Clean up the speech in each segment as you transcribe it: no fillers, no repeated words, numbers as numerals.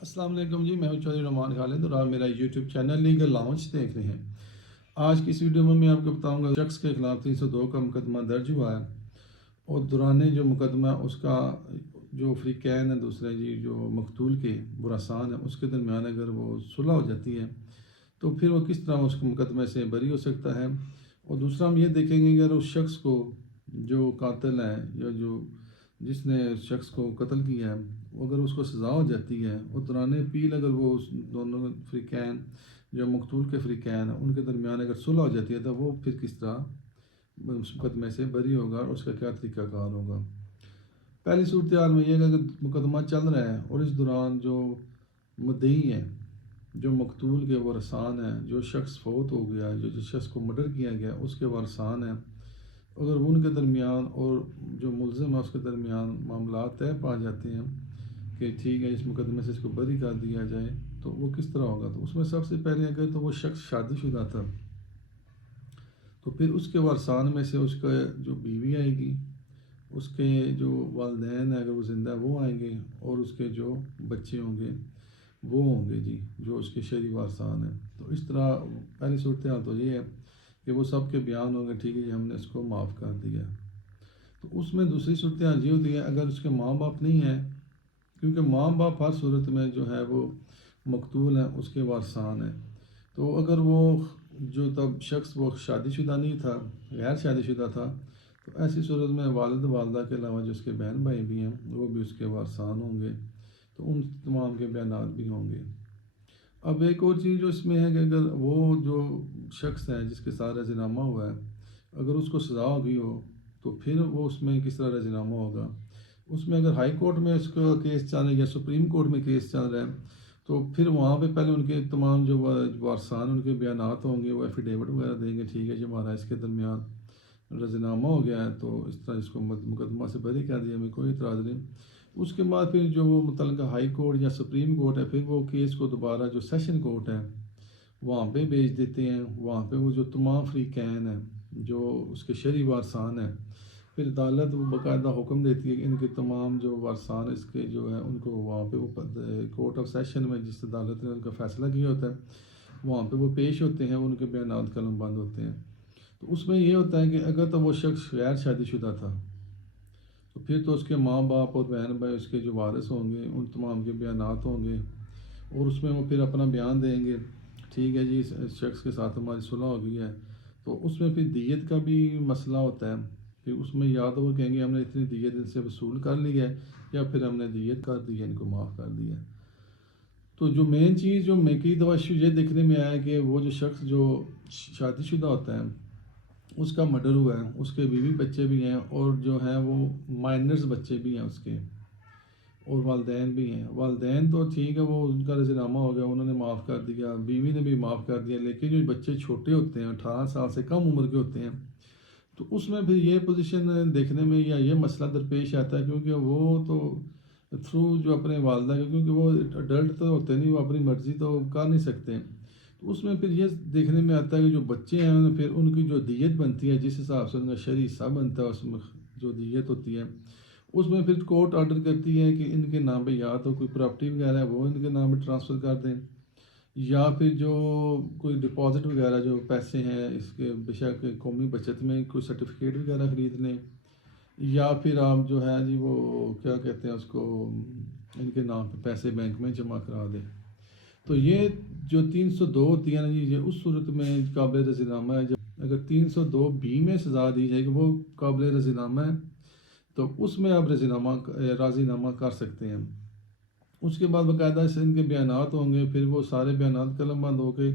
السلام علیکم جی، میں ہوں چودھری نعمان خالد اور آپ میرا یوٹیوب چینل لیگل لاؤنج دیکھ رہے ہیں۔ آج کی اس ویڈیو میں آپ کو بتاؤں گا شخص کے خلاف 302 کا مقدمہ درج ہوا ہے اور دوران جو مقدمہ اس کا جو فریقین ہے دوسرے جی جو مقتول کے براسان ہے اس کے درمیان اگر وہ صلح ہو جاتی ہے تو پھر وہ کس طرح اس کے مقدمے سے بری ہو سکتا ہے، اور دوسرا ہم یہ دیکھیں گے کہ اگر اس شخص کو جو قاتل ہے یا جو جس نے اس شخص کو قتل کیا ہے اگر اس کو سزا ہو جاتی ہے اور دوران اپیل اگر وہ اس دونوں فریقین جو مقتول کے فریقین ہیں ان کے درمیان اگر صلح ہو جاتی ہے تو وہ پھر کس طرح اس مقدمے سے بری ہوگا اور اس کا کیا طریقہ کار ہوگا۔ پہلی صورتحال میں یہ ہے کہ اگر مقدمہ چل رہا ہے اور اس دوران جو مدعی ہے جو مقتول کے ورثان ہیں، جو شخص فوت ہو گیا، جو جس شخص کو مرڈر کیا گیا اس کے ورثان ہیں، اگر ان کے درمیان اور جو ملزم ہے اس کے درمیان معاملات طے پا جاتے ہیں کہ ٹھیک ہے اس مقدمے سے اس کو بری کر دیا جائے تو وہ کس طرح ہوگا۔ تو اس میں سب سے پہلے اگر تو وہ شخص شادی شدہ تھا تو پھر اس کے ورثان میں سے اس کا جو بیوی آئے گی، اس کے جو والدین ہیں اگر وہ زندہ وہ آئیں گے، اور اس کے جو بچے ہوں گے وہ ہوں گے جی جو اس کے شرعی وارثان ہیں۔ تو اس طرح پہلی صورتحال تو یہ ہے کہ وہ سب کے بیان ہوں گے ٹھیک ہے جی ہم نے اس کو معاف کر دیا۔ تو اس میں دوسری صورتحال یہ ہوتی ہے اگر اس کے ماں باپ نہیں ہیں، کیونکہ ماں باپ ہر صورت میں جو ہے وہ مقتول ہیں اس کے وارثان ہیں، تو اگر وہ جو تب شخص وہ شادی شدہ نہیں تھا، غیر شادی شدہ تھا، تو ایسی صورت میں والد والدہ کے علاوہ جو اس کے بہن بھائی بھی ہیں وہ بھی اس کے وارثان ہوں گے، تو ان تمام کے بیانات بھی ہوں گے۔ اب ایک اور چیز جو اس میں ہے کہ اگر وہ جو شخص ہے جس کے ساتھ رضی نامہ ہوا ہے اگر اس کو سزا ہو گئی ہو تو پھر وہ اس میں کس طرح رضی نامہ ہوگا۔ اس میں اگر ہائی کورٹ میں اس کا کیس چل رہا ہے یا سپریم کورٹ میں کیس چل رہا ہے تو پھر وہاں پہ پہلے ان کے تمام جو وارثان ان کے بیانات ہوں گے، وہ ایفیڈیوٹ وغیرہ دیں گے ٹھیک ہے جی ہمارا اس کے درمیان رضی نامہ ہو گیا ہے تو اس طرح اس کو مقدمہ سے بری کر دیا، ہمیں کوئی اعتراض نہیں۔ اس کے بعد پھر جو وہ متعلقہ ہائی کورٹ یا سپریم کورٹ ہے پھر وہ کیس کو دوبارہ جو سیشن کورٹ ہے وہاں پہ بھیج دیتے ہیں، وہاں پہ وہ جو تمام فریقین ہیں جو اس کے شرعی وارثان ہیں پھر عدالت وہ باقاعدہ حکم دیتی ہے کہ ان کے تمام جو وارثان اس کے جو ہے ان کو وہاں پہ وہ کورٹ آف سیشن میں جس عدالت نے ان کا فیصلہ کیا ہوتا ہے وہاں پہ وہ پیش ہوتے ہیں، ان کے بیانات قلم بند ہوتے ہیں۔ تو اس میں یہ ہوتا ہے کہ اگر تو وہ شخص غیر شادی شدہ تھا تو پھر تو اس کے ماں باپ اور بہن بھائی اس کے جو وارث ہوں گے ان تمام کے بیانات ہوں گے اور اس میں وہ پھر اپنا بیان دیں گے ٹھیک ہے جی اس شخص کے ساتھ ہماری صلح ہو گئی ہے، تو اس میں پھر دیت کا بھی مسئلہ ہوتا ہے کہ اس میں یا تو وہ کہیں گے ہم نے اتنی دیت ان سے وصول کر لی ہے یا پھر ہم نے دیت کر دی ہے، ان کو معاف کر دیا۔ تو جو مین چیز جو میں کئی دفعہ ایشو یہ دیکھنے میں آیا کہ وہ جو شخص جو شادی شدہ ہوتا ہے اس کا مرڈر ہوا ہے، اس کے بیوی بچے بھی ہیں اور جو ہیں وہ مائنرز بچے بھی ہیں اس کے، اور والدین بھی ہیں۔ والدین تو ٹھیک ہے وہ ان کا رضی نامہ ہو گیا، انہوں نے معاف کر دیا، بیوی نے بھی معاف کر دیا، لیکن جو بچے چھوٹے ہوتے ہیں 18 سال سے کم عمر کے ہوتے ہیں تو اس میں پھر یہ پوزیشن دیکھنے میں یا یہ مسئلہ درپیش آتا ہے کیونکہ وہ تو تھرو جو اپنے والدہ کے، کیونکہ وہ اڈلٹ تو ہوتے نہیں، وہ اپنی مرضی تو کر نہیں سکتے، تو اس میں پھر یہ دیکھنے میں آتا ہے کہ جو بچے ہیں پھر ان کی جو دیت بنتی ہے جس حساب سے ان کا شرعی حصہ بنتا ہے اس میں جو دیت ہوتی ہے اس میں پھر کورٹ آرڈر کرتی ہے کہ ان کے نام پہ یا تو کوئی پراپرٹی وغیرہ ہے وہ ان کے نام پہ ٹرانسفر کر دیں، یا پھر جو کوئی ڈپازٹ وغیرہ جو پیسے ہیں اس کے بے شک قومی بچت میں کوئی سرٹیفکیٹ وغیرہ خرید لیں، یا پھر آپ جو ہے جی وہ کیا کہتے ہیں اس کو ان کے نام پہ پیسے بینک میں جمع کرا دیں۔ تو یہ جو 302 ہوتی ہے نا جی یہ اس صورت میں قابل رضی نامہ ہے۔ جب اگر 302 بی میں سزا دی جائے کہ وہ قابل رضی نامہ ہے تو اس میں آپ راضی نامہ کر سکتے ہیں۔ اس کے بعد باقاعدہ سے ان کے بیانات ہوں گے، پھر وہ سارے بیانات قلم بند ہو کے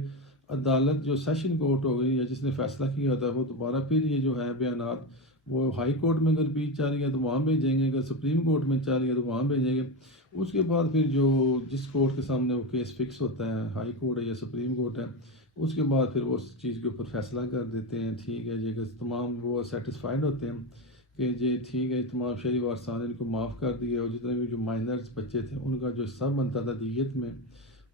عدالت جو سیشن کورٹ ہو گئی یا جس نے فیصلہ کیا ہوتا ہے وہ دوبارہ پھر یہ جو ہے بیانات وہ ہائی کورٹ میں اگر بیچ چل رہی ہے تو وہاں بھیجیں گے، اگر سپریم کورٹ میں چل رہی ہے تو وہاں بھیجیں گے۔ اس کے بعد پھر جو جس کورٹ کے سامنے وہ کیس فکس ہوتا ہے، ہائی کورٹ ہے یا سپریم کورٹ ہے، اس کے بعد پھر وہ اس چیز کے اوپر فیصلہ کر دیتے ہیں ٹھیک ہے جی، اگر تمام وہ سیٹسفائیڈ ہوتے ہیں کہ جی ٹھیک ہے تمام شرعی وارثان ان کو معاف کر دیے، اور جتنے بھی جو مائنرز بچے تھے ان کا جو حصہ بنتا تھا دیت میں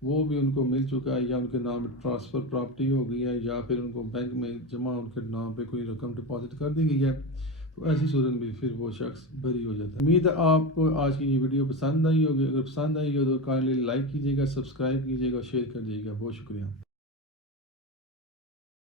وہ بھی ان کو مل چکا ہے، یا ان کے نام ٹرانسفر پراپرٹی ہو گئی ہے، یا پھر ان کو بینک میں جمع ان کے نام پہ کوئی رقم ڈپازٹ کر دی گئی ہے، تو تو ایسی صورت میں پھر وہ شخص بری ہو جاتا ہے۔ امید ہے آپ کو آج کی یہ ویڈیو پسند آئی ہوگی، اگر پسند آئی ہو تو کائنڈلی لائک کیجیے گا، سبسکرائب کیجیے گا اور شیئر کر دیجیے گا۔ بہت شکریہ۔